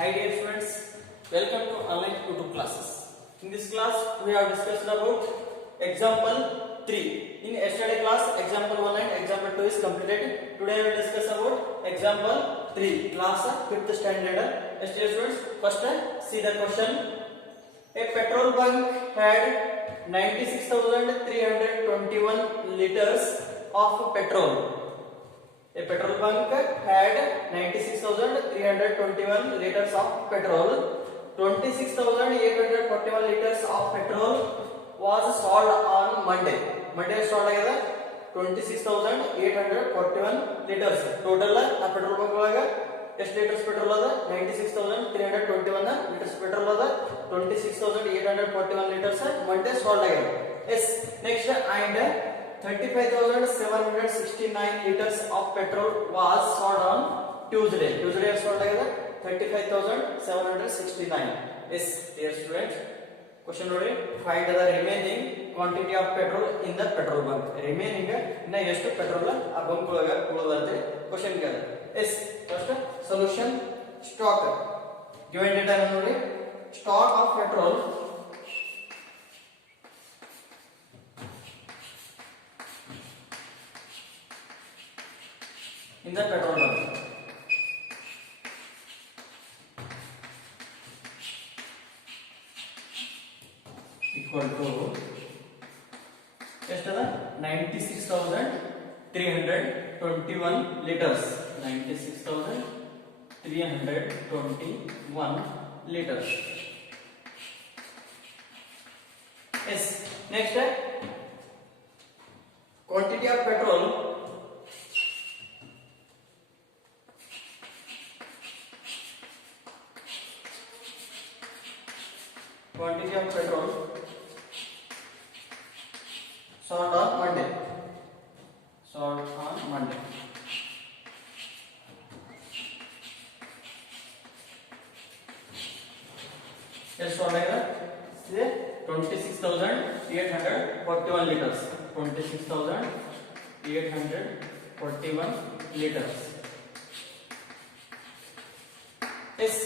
Hi dear students, welcome to online YouTube classes. In this class, we have discussed about example 3. In yesterday class, example 1 and example 2 is completed. Today we will discuss about example 3, class 5th standard. Yesterday students, first see the question. A petrol bunk had 96,321 liters of petrol. A petrol bunk had 96,321 liters of petrol. 26,841 liters of petrol was sold on Monday. Monday sold agada 26,841 liters. Total petrol bunk olaga ಎಷ್ಟು litres petrol ಅದ 96,321 litres petrol ಅದ 26,841 litres Monday sold ಆಗಿದೆ. Yes next and 35,769 liters of petrol was sold on Tuesday. Tuesday sold agada 35,769. Yes, dear students, question ನೋಡಿ, find the remaining quantity of petrol in the petrol bunk. Remaining ಇನ್ನ ಎಷ್ಟು petrol ಆ bunk ಒಳಗೆ ಉಳಿದಂತೆ question ಗೆ. As first solution stock given data ನೋಡಿ, stock of petrol in the petrol bunk equal to ಎಷ್ಟದ 96,321 liters. 96,321 liters. Yes, next quantity of petrol sold on Monday. Yes, sold agada 26,841 liters. 26,841 liters. Yes,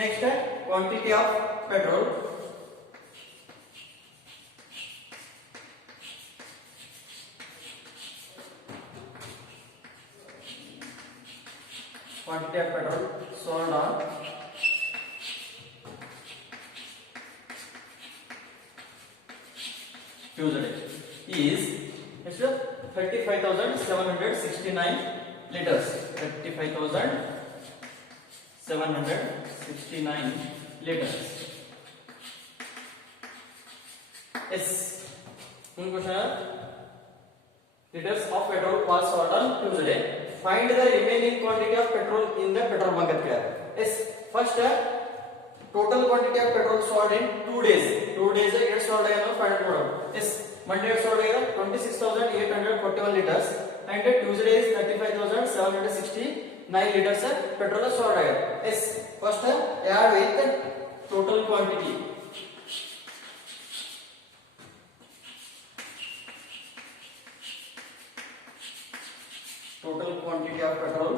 next quantity of petrol sold on Tuesday is 35,769 liters. 35,769 liters. Yes. One question. Liters of petrol was sold on Tuesday. Find the remaining quantity of petrol in the petrol bunk. Yes, first total quantity of petrol sold in 2 days. 2 days it sold agada find out. Yes, Monday it sold agada 26,841 liters and Tuesday is 35,769 liters petrol sold agada. Yes, first add with total quantity. Total quantity of petrol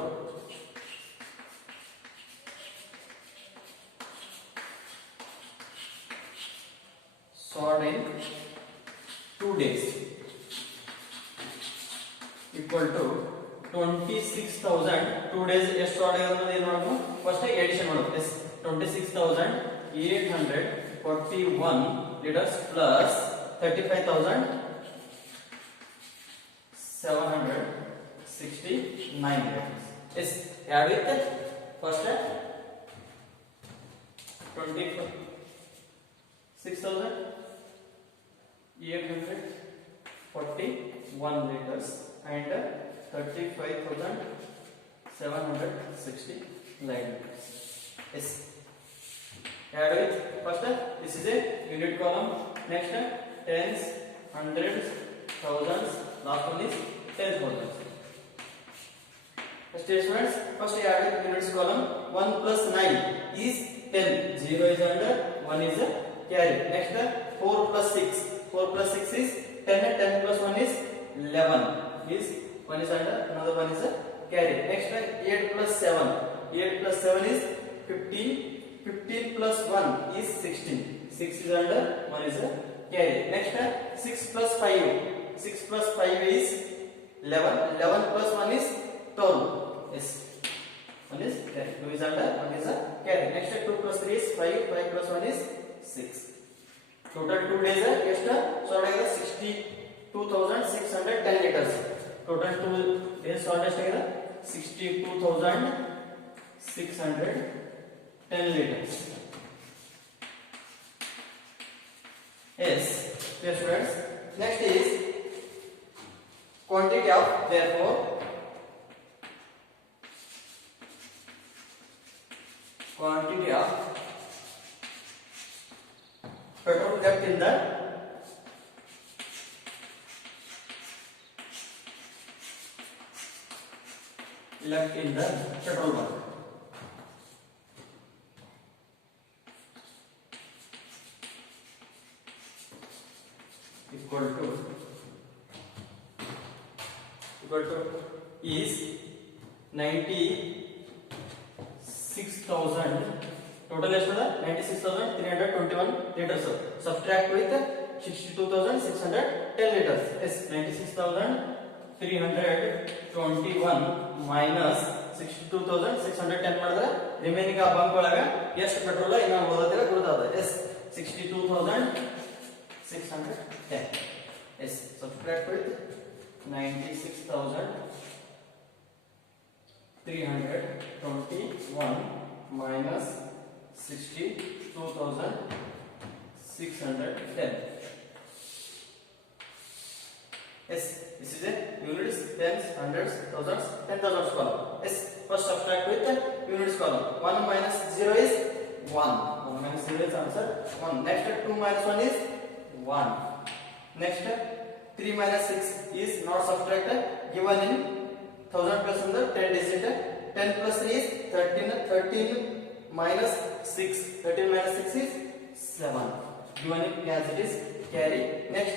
sold in 2 days equal to 26,000. 2 days ಎಷ್ಟು sold agada ಏನು ಮಾಡೋದು, first addition ಮಾಡೋದು. Yes 26,841 liters plus 35,769 liters. Yes, add with first 26,841 liters and 35,769 liters. Yes, add with first this is a unit column. Next tens, hundreds, thousands. Last one is 10,000. Statements first add with units column. 1 plus 9 is 10. 0 is under, 1 is a carry. Next 4 plus 6. 4 plus 6 is 10. 10 plus 1 is 11. Is 1 is under, another 1 is a carry. Next 8 plus 7. 8 plus 7 is 15. 15 plus 1 is 16. 6 is under, 1 is a carry. Next 6 plus 5. 6 plus 5 is 11. 11 plus 1 is 12. Yes. 1 is carry. 2 is under, 1 is a carry. Next 2 plus 3 is 5. 5 plus 1 is 6. Total 2 days ಎಷ್ಟು salt ಆಗಿದೆ 62,610 litres. Total 2 days salt ಎಷ್ಟಾಗಿದೆ 62,610 liters. Yes, dear students. Next is quantity of, therefore, quantity of petrol left in the petrol bunk. Equal to is 96,000. Total ಎಷ್ಟು ಅದ 96,321 liters. Subtract with 62,610 liters. Yes, 96,321 minus 62,610 ಮಾಡಿದ್ರೆ remaining ಆ bunk ಒಳಗ ಎಷ್ಟು petrol ಇನ್ನ ಉಳಿದಿದೆ ಗುರುತಾದ. Yes, 62,610. Yes, subtract with 96,321 minus 62,610. Yes, this is a units, tens, hundreds, thousands, 10,000 column. Yes, first subtract with the units column. 1 minus 0 is 1. 1 minus 0 is answer 1. Next 2 minus 1 is 1. Next 3 minus 6 is not subtracted, given in 1000 plus in the 10 digit. 10 plus 3 is 13. 13 minus 6. 13 minus 6 is 7. Given in as it is carry. Next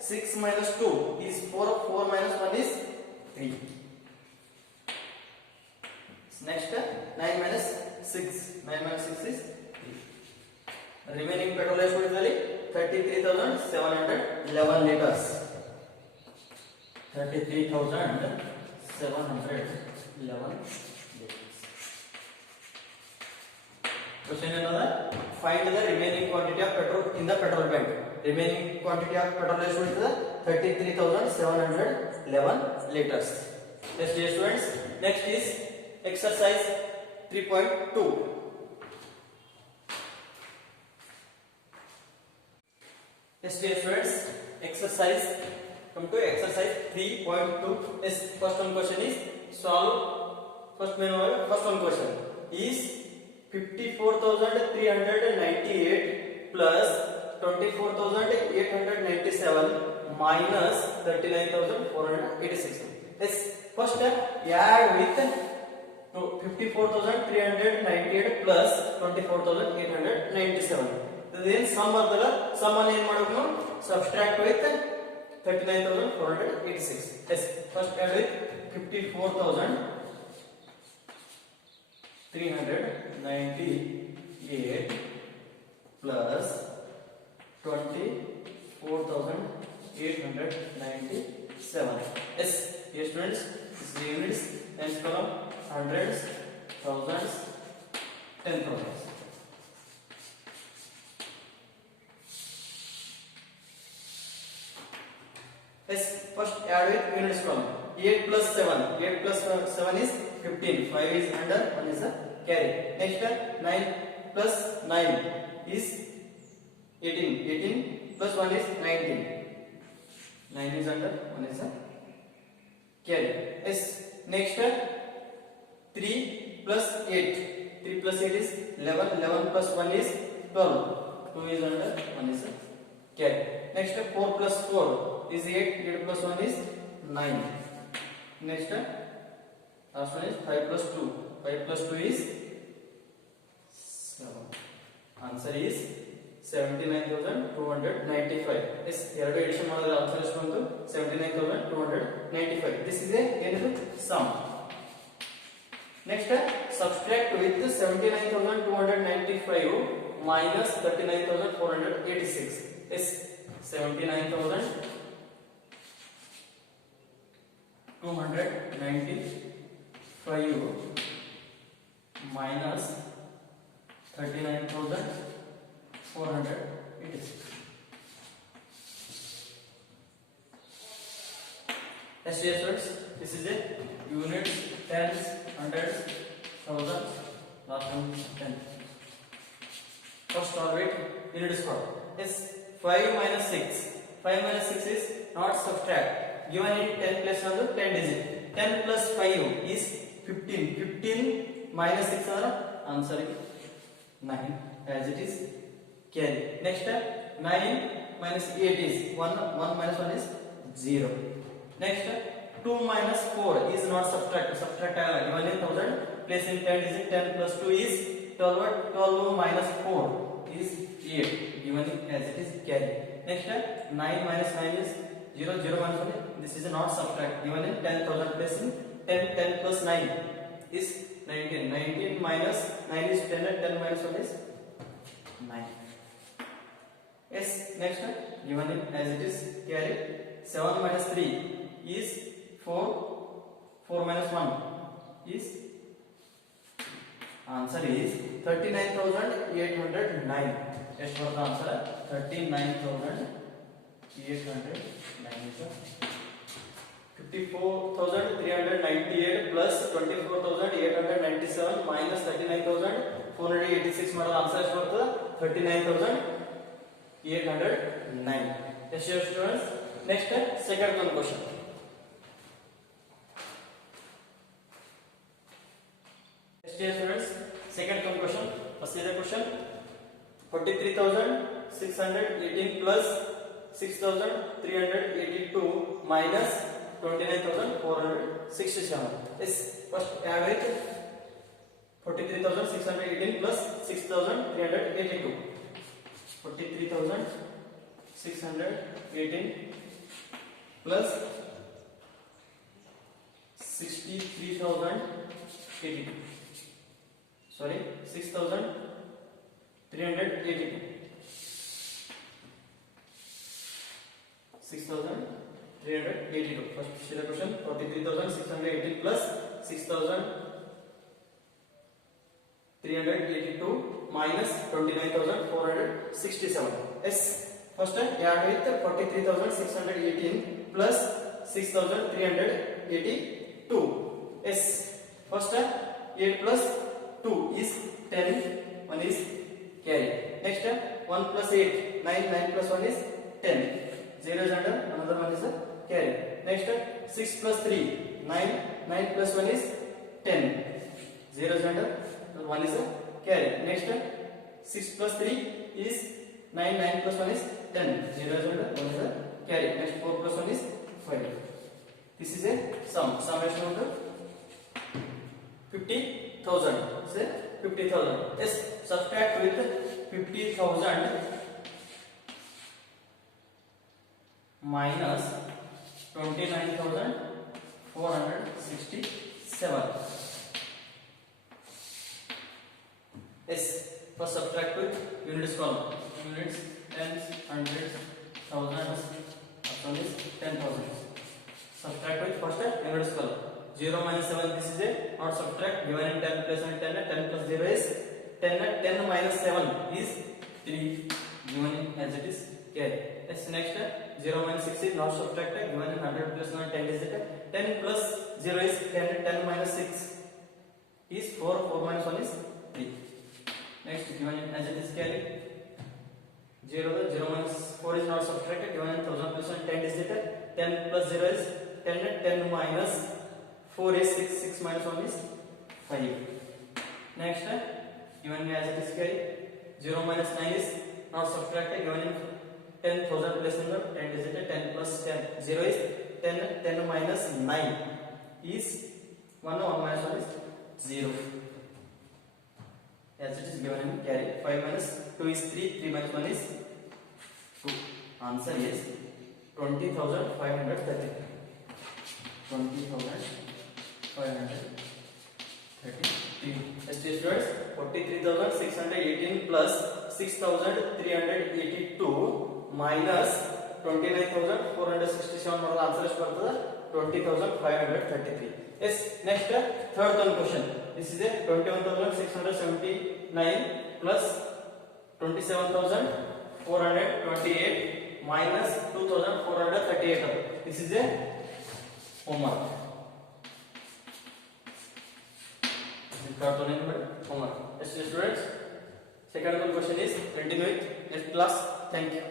6 minus 2 is 4. 4 minus 1 is 3. Next 9 minus 6. 9 minus 6 is 3. Remaining petrol is 33,711 liters. 33,711 liters. Question another. Find the remaining quantity of petrol in the petrol bank. Remaining quantity of petrol is 33,711 liters. Yes, dear students. Next is exercise 3.2. Yes, dear students. Exercise. Come to exercise 3.2. Yes, first one question is solve. First one question is 54,398 plus 24,897 minus 39,486. Yes, first add with 54,398 plus 24,897. Then sum bardala, sum ಅನ್ನು ಏನು ಮಾಡಬೇಕು ನಾವು subtract with 39,486. Yes, first add with 54,398 plus 24,897. Yes, dear students, this is units, next column, hundreds, thousands, 10,000. Yes, first add with units column. 8 plus 7. 8 plus 7 is 15. 5 is under, 1 is a carry. Next 9 plus 9 is 18. 18 plus 1 is 19. 9 is under, 1 is a carry. Yes, next 3 plus 8. 3 plus 8 is 11. 11 plus 1 is 12. 2 is under, 1 is a carry. Next 4 plus 4 is 8. 8 plus 1 is 9. Next last one is 5 plus 2. 5 plus 2 is 7. Answer is 79,295. Yes, ಎರಡು edition ಮಾಡಿದ್ರೆ answer ಎಷ್ಟು ಬಂತು 79,295. This is a ಏನಿದು sum. Next subtract with 79,295 minus 39,486 is 79,295 minus 39,486. Yes, dear students, this is a units, tens, hundreds, thousands, last one is 10. First solve it, units form. Yes, 5 minus 6. 5 minus 6 is not subtract. Given in 10 place on the 10 digit. 10 plus 5 is 15. 15 minus 6 answer is 9 as it is carry. Next 9 minus 8 is 1. 1 minus 1 is 0. Next 2 minus 4 is not subtract. Subtract given in 1000 place in 10 digit. 10 plus 2 is 12. 12 minus 4 is 8 given as it is carry. Next 9 minus 9 is 0. 0 minus 1 is, this is not subtract given in 10,000 place in 10. 10 plus 9 is 19. 19 minus 9 is 10 and 10 minus 1 is 9. Yes, next given in as it is carry. 7 minus 3 is 4. 4 minus 1 is answer is 39,809. Yes, for the answer 39,809. 54,398 plus 24,897 minus 39,486 model answer is for the 39,809. Yes, dear students. Next, second one question. Yes, dear students. Second one question. First is the question. 43,618 plus 6,382 minus 29,467. Yes, first average 43,618 plus 6,382. 43,618 plus 63,082. Sorry, 6,382. 6,382. First see the question. 43,618 plus 6,382 minus 29,467. Yes. First add with 43,618 plus 6,382. Yes. First 8 plus 2 is 10. 1 is carry. Next 1 plus 8. 9. 9 plus 1 is 10. 0 is under, another one is the carry. Next 6 plus 3. 9. 9 plus 1 is 10. 0 is under, 1 is the carry. Next 6 plus 3 is 9. 9 plus 1 is 10. 0 is under, 1 is the carry. Next 4 plus 1 is 5. This is a sum. Summation of the 50,000. Say 50,000. Yes, subtract with 50,000 minus 29,467. Yes, first subtract with units column. Units, tens, hundreds, thousands, after this 10,000. Subtract with first units column. 0 minus 7, this is a not subtract. Given in 10 plus and 10. 10 plus 0 is 10. 10 minus 7 is 3. Given in as it is carry. Yes, next 0 minus 6 is not subtracted. Given in 100 plus 1, 10 is it. 10 plus 0 is 10. 10 minus 6 is 4. 4 minus 1 is 3. Next, given in as it is carry. 0 minus 4 is not subtracted. Given in 1000 plus 1, 10 is it. 10 plus 0 is 10. 10 minus 4 is 6. 6 minus 1 is 5. Next, given as it is carry. 0 minus 9 is not subtracted. Given in 10,000 place number 10 is it. 10 plus 10. 0 is 10. 10 minus 9 is 1. 1 minus 1 is 0. As it is given in carry. 5 minus 2 is 3. 3 minus 1 is 2. Answer is 20,530. 20,530. Yes, students, 43,618 plus 6,382 minus 29,467 ಮಾಡೋದು answer ಎಷ್ಟು ಬರ್ತದೆ 20,533. Yes, next third one question. This is a 21,679 plus 27,428 minus 2,438. This is a homework. Third one is homework. Yes, students. Second one question is continue with next class. Thank you.